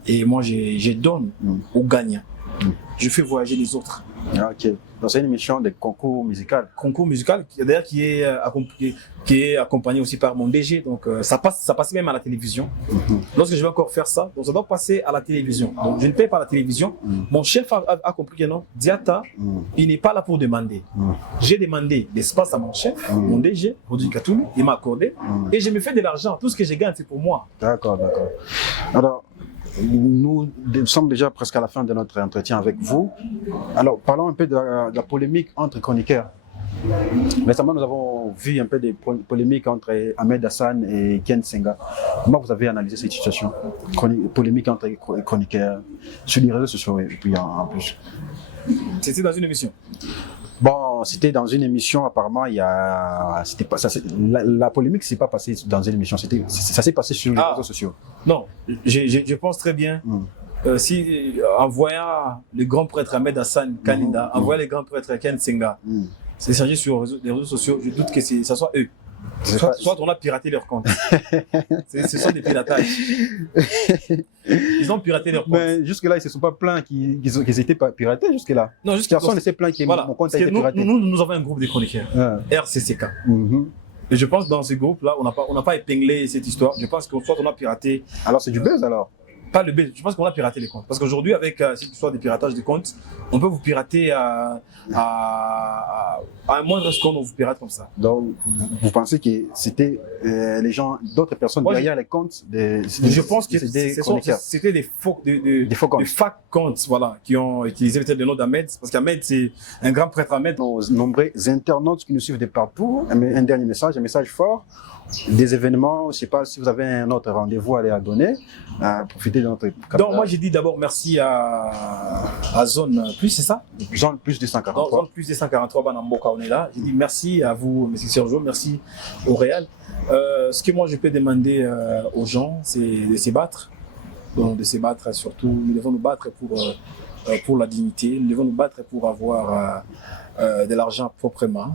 et moi je donne aux gagnants. Je fais voyager les autres. Ok. Donc c'est une émission de concours musical. Concours musical, d'ailleurs qui est accompagné aussi par mon DG. Donc ça passe même à la télévision. Lorsque je vais encore faire ça, donc ça doit passer à la télévision. Donc je ne paye pas la télévision. Mon chef a compris que non, Diata, il n'est pas là pour demander. J'ai demandé l'espace à mon chef, mon DG, Rodrigue Katoulou, il m'a accordé, et je me fais de l'argent. Tout ce que je gagne, c'est pour moi. D'accord. Alors, nous sommes déjà presque à la fin de notre entretien avec vous. Alors, parlons un peu de la polémique entre chroniqueurs. Récemment, nous avons vu un peu des polémiques entre Ahmed Hassan et Ken Senga. Comment vous avez analysé cette situation? Polémique entre chroniqueurs sur les réseaux sociaux et puis en plus. C'était dans une émission? Bon, c'était dans une émission, apparemment, la polémique ne s'est pas passée dans une émission, ça s'est passé sur les réseaux sociaux. Non, je pense très bien. Si, en voyant le grand prêtre Ahmed Hassan Kanida, en voyant le grand prêtre Ken Senga, c'est changé sur les réseaux sociaux, je doute que ça soit eux. Soit on a piraté leur compte. Ce sont des piratages. Ils ont piraté leur compte. Mais jusque-là, ils ne se sont pas plaints qu'ils étaient pas piratés jusque-là. Non, personne ne s'est plaint que voilà. mon compte a été piraté. Nous avons un groupe de chroniqueurs, RCCK. Et je pense que dans ce groupe-là, on n'a pas épinglé cette histoire. Je pense que soit on a piraté. Alors c'est du buzz alors? Pas le buzz, je pense qu'on a piraté les comptes. Parce qu'aujourd'hui, avec cette histoire de piratage de comptes, on peut vous pirater à un moindre score, on vous pirate comme ça. Donc, vous pensez que c'était les gens, d'autres personnes derrière les comptes je pense que c'était des faux comptes, voilà, qui ont utilisé peut-être le nom d'Ahmed. Parce qu'Ahmed, c'est un grand prêtre Ahmed. Nos nombreux internautes qui nous suivent de partout, un dernier message, un message fort. Des événements, je ne sais pas si vous avez un autre rendez-vous à donner, profitez de notre caméra. Donc moi j'ai dit d'abord merci à Zone Plus, c'est ça? Zone Plus 243. Zone Plus 243, Banamboka, on est là. J'ai dit merci à vous, M. Sergio, merci au Réal. Ce que moi je peux demander aux gens, c'est de se battre. Donc de se battre surtout, nous devons nous battre pour la dignité, nous devons nous battre pour avoir de l'argent proprement,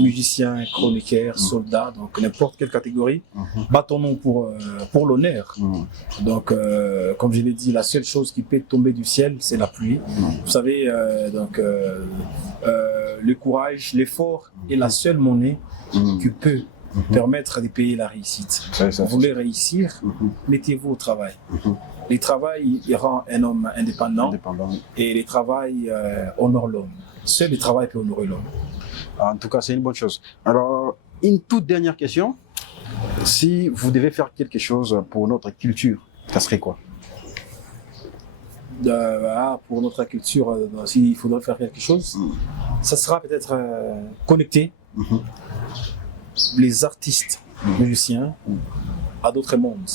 musiciens, chroniqueurs, soldats, donc n'importe quelle catégorie, battons-nous pour l'honneur. Donc, comme je l'ai dit, la seule chose qui peut tomber du ciel, c'est la pluie. Vous savez, le courage, l'effort est la seule monnaie qui peut permettre de payer la réussite. Vous voulez réussir, mettez-vous au travail. Le travail rend un homme indépendant. Et le travail honore l'homme. Seul le travail peut honorer l'homme. En tout cas, c'est une bonne chose. Alors, une toute dernière question. Si vous devez faire quelque chose pour notre culture, ça serait quoi? Pour notre culture, s'il faudrait faire quelque chose, ça sera peut-être connecter les artistes, musiciens, à d'autres mondes.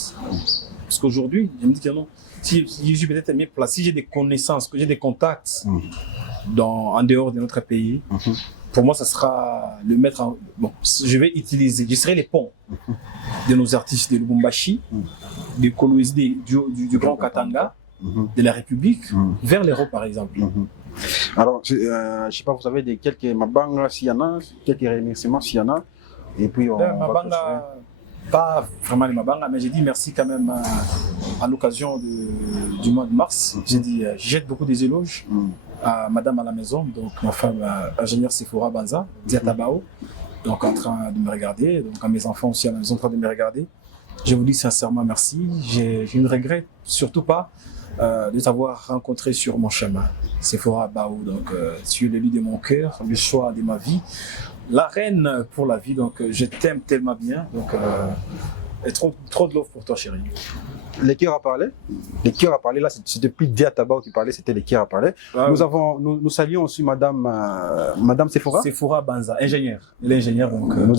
Parce qu'aujourd'hui, je me dis que non, si je suis peut-être mieux placé, si j'ai des connaissances, que j'ai des contacts en dehors de notre pays, pour moi, ça sera le mettre en... Bon, je vais utiliser, je serai les ponts de nos artistes de Lubumbashi, de Kolwezi, du Grand Katanga, de la République, vers l'Europe, par exemple. Alors, je ne sais pas, vous avez quelques Mabanga, s'il y en a, quelques remerciements, s'il y en a, et puis on Mabanga, pas vraiment les Mabanga, mais j'ai dit merci quand même à l'occasion du mois de mars. J'ai dit, je jette beaucoup des éloges à madame à la maison, donc ma femme, ingénieure Sephora Banza, Diatabao, donc en train de me regarder, donc à mes enfants aussi à la maison en train de me regarder. Je vous dis sincèrement merci. Je ne regrette surtout pas de t'avoir rencontré sur mon chemin. Sephora Bao, donc tu es l'élu de mon cœur, le choix de ma vie, la reine pour la vie, donc je t'aime tellement bien, donc et trop de love pour toi, chérie. Les cœurs à parler. Les cœurs à parler, là, c'est depuis Diatabao qui parlait, c'était les cœurs à parler. Nous saluons aussi madame Sephora. Sephora Banza, ingénieure. Elle est ingénieure, donc. Nous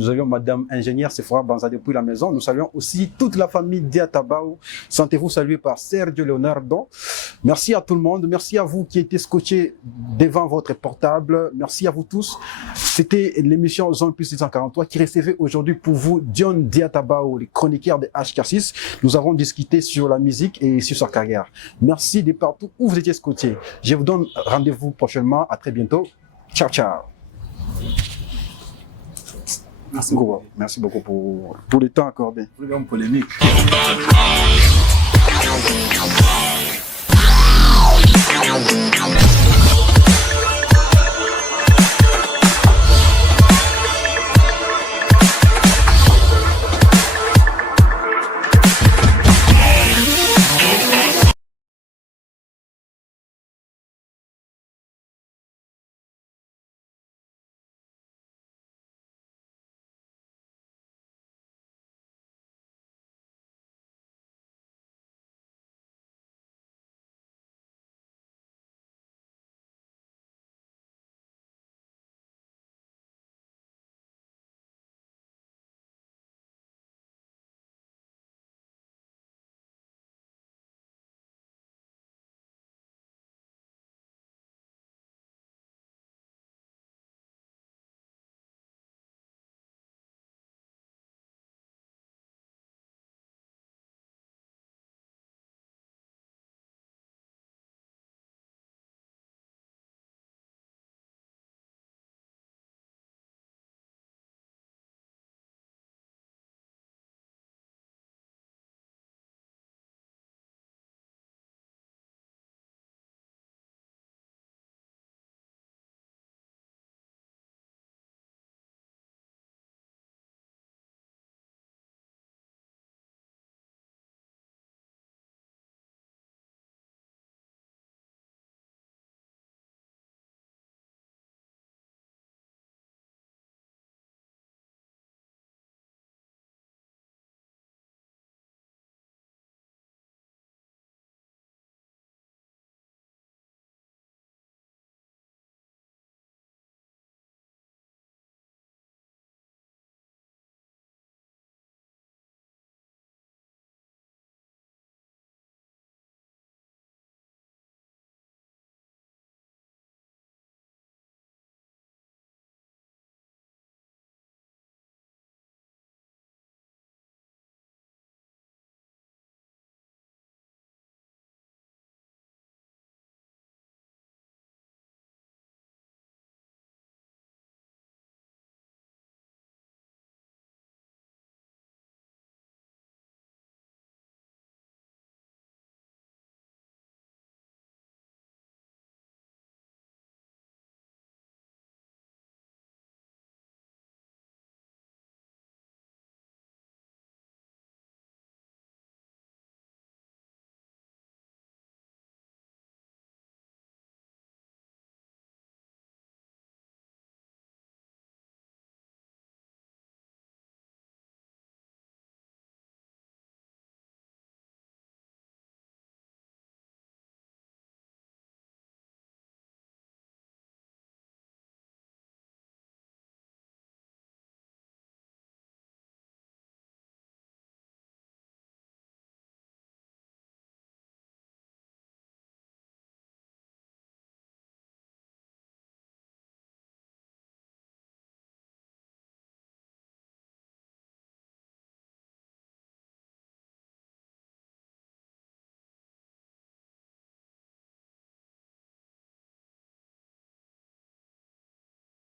saluons madame ingénieure Sephora Banza depuis la maison. Nous saluons aussi toute la famille Diatabao. Sentez-vous salué par Sergio Leonardo. Merci à tout le monde. Merci à vous qui étiez scotchés devant votre portable. Merci à vous tous. C'était l'émission Zone Plus 643 qui recevait aujourd'hui pour vous John Diatabao, le chroniqueur de HK6. Nous avons discuté sur la musique et sur sa carrière. Merci de partout où vous étiez scotchés. Je vous donne rendez-vous prochainement. À très bientôt. Ciao, ciao. Merci beaucoup. Merci beaucoup pour le temps accordé. Pour polémique.